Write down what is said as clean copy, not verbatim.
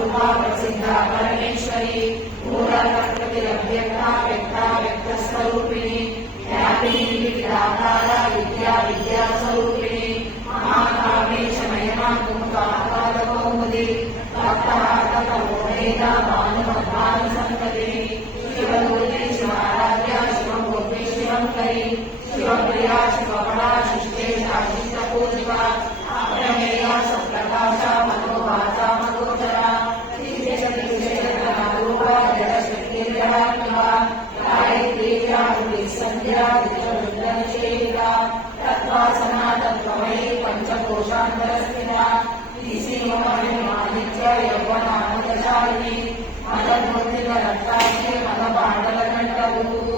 रूपा प्रसिद्धा परमेश्वरी मूलप्रकृतिरव्यक्ता व्यक्ता व्यक्तस्वरूपिणी व्यापिनी विविधाकारा विद्या विद्यास्वरूपिणी महाकामेशमयना कुमुदापादकौमुदी भक्तहार्दकमोहेदा भानुमद्भानुसन्ततिनी शिवदूते शिवाराध्या शिवभोगे शिवङ्करी शिवप्रिया शिवबला शिष्टेशा शिष्टपूजिता अप्रमेया सप्रकाशा मनोभासा मनोचरा रूपा जडशक्तिर्जडात्मका गायत्री संध्या रुद्रनिषेविता तत्त्वासना तत्त्वमयी पंचकोशान्तरस्थिता दिशिमहिमादित्य यौवनामृतशालिनी मदमूर्तिकरत्ताक्षी मदभाण्डलकण्ठभूः